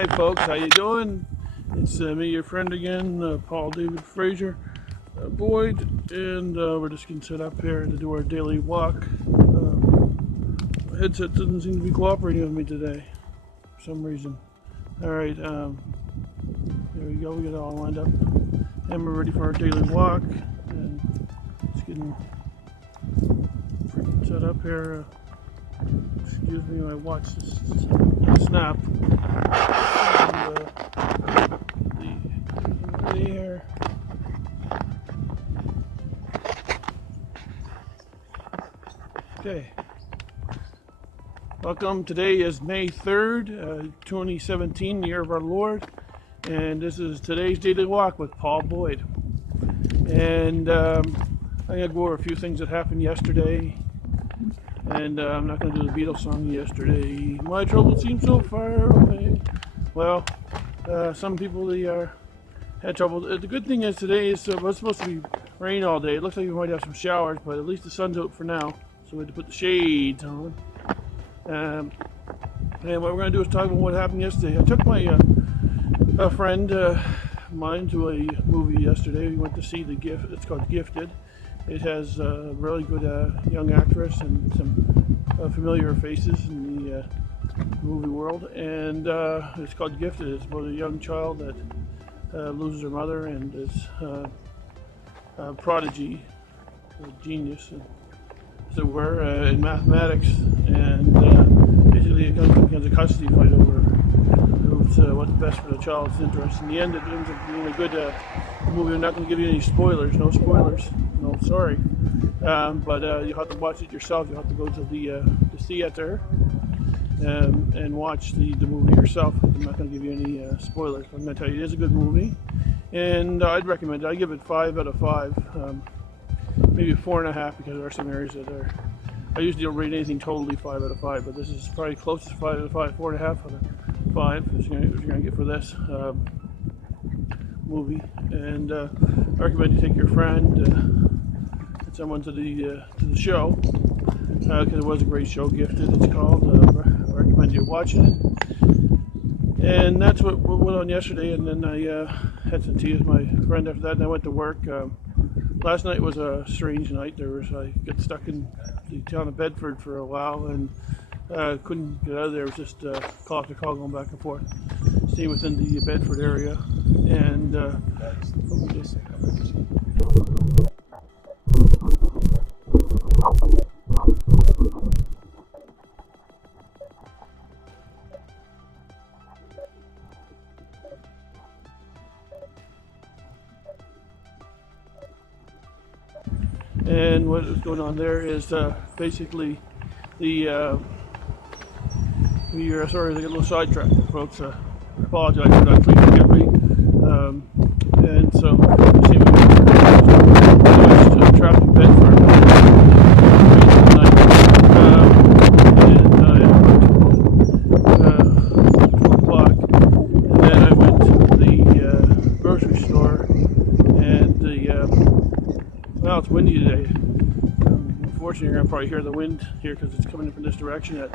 Hi folks, how you doing? It's me, your friend again, Paul David Fraser Boyd, and we're just going to sit up here to do our daily walk. My headset doesn't seem to be cooperating with me today for some reason. Alright, there we go, we got it all lined up. And we're ready for our daily walk. And just getting freaking set up here. Excuse me, my watch just snapped. And, there. Okay. Welcome. Today is May 3rd, 2017, year of our Lord. And this is today's daily walk with Paul Boyd. And I'm going to go over a few things that happened yesterday. And I'm not going to do the Beatles song yesterday. My trouble seems so far away. Well, some people had trouble. The good thing is today is it's supposed to be rain all day. It looks like we might have some showers, but at least the sun's out for now. So we had to put the shades on. And what we're going to do is talk about what happened yesterday. I took my a friend mine to a movie yesterday. We went to see The Gift. It's called Gifted. It has a really good young actress and some familiar faces in the movie world. And it's called Gifted. It's about a young child that loses her mother and is a prodigy, a genius, as it were, in mathematics. And basically it becomes a custody fight over what's best for the child's interest. In the end, it ends up being a good movie. I'm not going to give you any spoilers. No spoilers. No, sorry. But you'll have to watch it yourself. You'll have to go to the theater and watch the movie yourself. I'm not going to give you any spoilers. I'm going to tell you it is a good movie. And I'd recommend it. I give it 5 out of 5. Maybe 4.5 because there are some areas that are... I usually don't rate anything totally 5 out of 5, but this is probably closest to 5 out of 5, 4.5 out of 5 is you're going to get for this movie. And I recommend you take your friend and someone to the show because it was a great show. Gifted, it's called. I recommend you watching it. And that's what went on yesterday. And then I had some tea with my friend after that, and I went to work. Last night was a strange night. I got stuck in the town of Bedford for a while and couldn't get out of there. It was just call after call going back and forth. Staying within the Bedford area. And what was going on there is basically we are sorry to get a little sidetracked, folks. I apologize for that. Please forgive me. And so, see, we were trapped in Bedford and 12 o'clock. And then I went to the grocery store, and well, it's windy today. Unfortunately, you're going to probably hear the wind here because it's coming from this direction at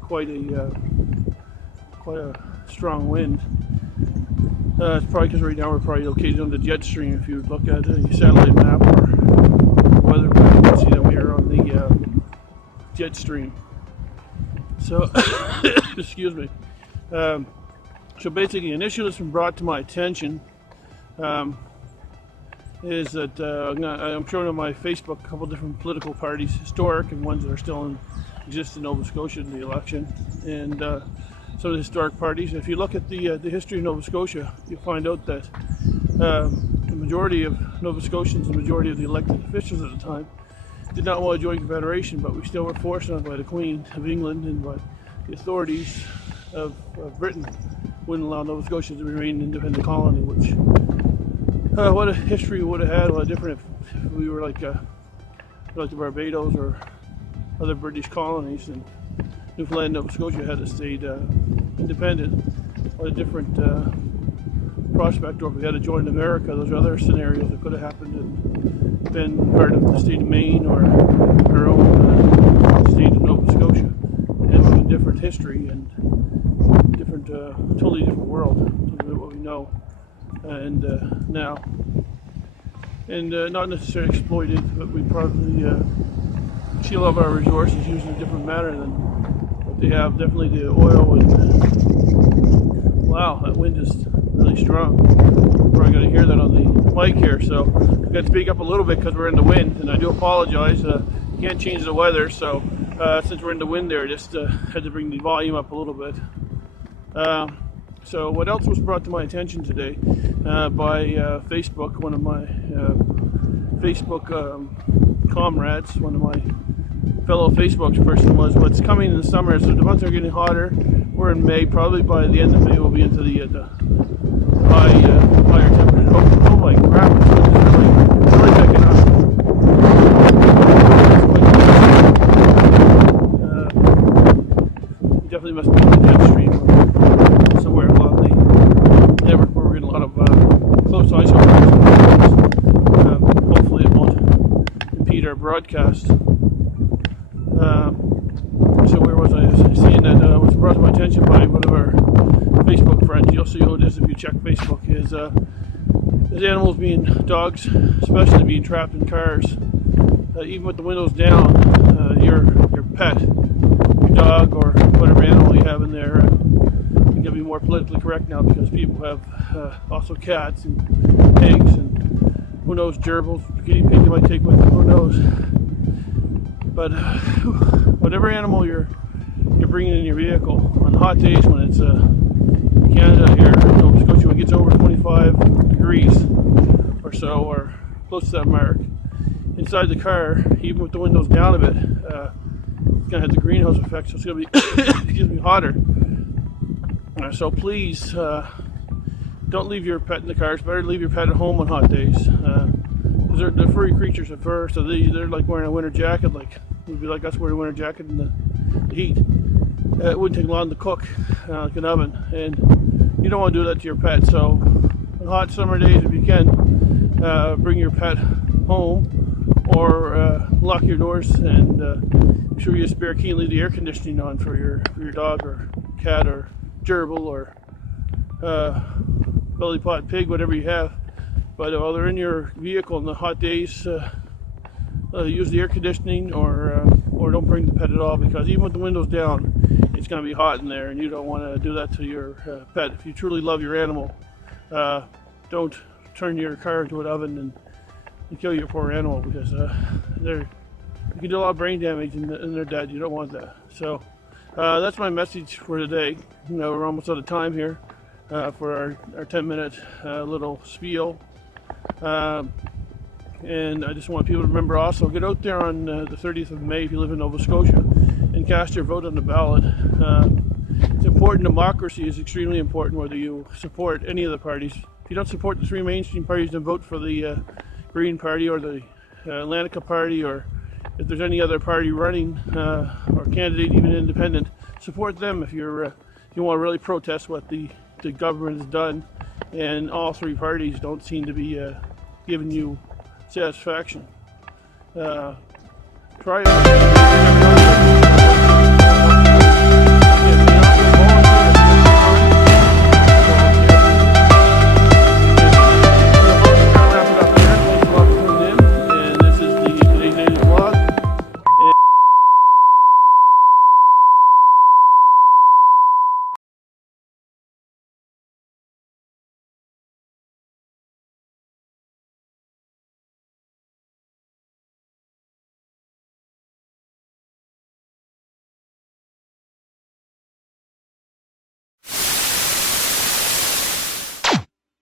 quite a strong wind. It's probably because right now we're probably located on the jet stream. If you look at a satellite map or weather map, you can see that we are on the jet stream. So, excuse me. So basically, an issue that's been brought to my attention is that I'm showing on my Facebook a couple different political parties, historic and ones that are still in existence in Nova Scotia in the election, and some of the historic parties. If you look at the history of Nova Scotia, you'll find out that the majority of Nova Scotians, the majority of the elected officials at the time, did not want to join Confederation, but we still were forced on by the Queen of England and by the authorities of Britain wouldn't allow Nova Scotia to remain an independent colony, which what a history we would have had, a lot different if we were like the Barbados or other British colonies, and Newfoundland and Nova Scotia had stayed independent. What a different prospect, or if we had to join America, those are other scenarios that could have happened and been part of the state of Maine or our own state of Nova Scotia. And a different history, and totally different world than what we know and now. And not necessarily exploited, but we probably see a lot of our resources used in a different manner than what they have. Definitely the oil and wow, that wind is really strong. You're probably going to hear that on the mic here, so I've got to speak up a little bit because we're in the wind, and I do apologize. Can't change the weather, so since we're in the wind there, just had to bring the volume up a little bit. So what else was brought to my attention today by Facebook, one of my Facebook comrades, one of my fellow Facebook person, was what's coming in the summer. So the months are getting hotter. We're in May. Probably by the end of May we'll be into the higher temperature. Oh my crap! It's really picking up. Definitely must be on the jet stream or somewhere along the network where we're getting a lot of close isotopes. Hopefully it won't impede our broadcast. So where was I? Seeing that was brought to my attention by one of our Facebook friends. You'll see who it is if you check Facebook. Is animals dogs especially being trapped in cars, even with the windows down. Your pet, your dog, or whatever animal you have in there. I'm gonna be more politically correct now because people have also cats and pigs and who knows, gerbils, guinea pig you might take with them. Who knows? But whatever animal you're bringing in your vehicle on hot days when it's Canada here in Nova Scotia, when it gets over 25 degrees or so, or close to that mark, inside the car, even with the windows down a bit, it's going to have the greenhouse effect, so it's going to be excuse me, hotter. So please don't leave your pet in the car. It's better to leave your pet at home on hot days. Because they're furry creatures of fur, so they're like wearing a winter jacket. Like it would be like us wearing a winter jacket in the heat. It wouldn't take long to cook like an oven, and you don't want to do that to your pet. So on hot summer days, if you can, bring your pet home or lock your doors and make sure you spare key and leave the air conditioning on for your dog or cat or gerbil or belly pot pig, whatever you have. But while they're in your vehicle in the hot days, use the air conditioning or don't bring the pet at all, because even with the windows down, it's going to be hot in there, and you don't want to do that to your pet. If you truly love your animal, don't turn your car into an oven and kill your poor animal, because you can do a lot of brain damage and they're dead. You don't want that. So that's my message for today. We're almost out of time here for our 10-minute little spiel. And I just want people to remember also, get out there on the 30th of May if you live in Nova Scotia and cast your vote on the ballot. It's important. Democracy is extremely important, whether you support any of the parties. If you don't support the three mainstream parties, then vote for the Green Party or the Atlantica Party, or if there's any other party running or candidate, even independent, support them if you want to really protest what the government has done. And all three parties don't seem to be giving you satisfaction. Try it.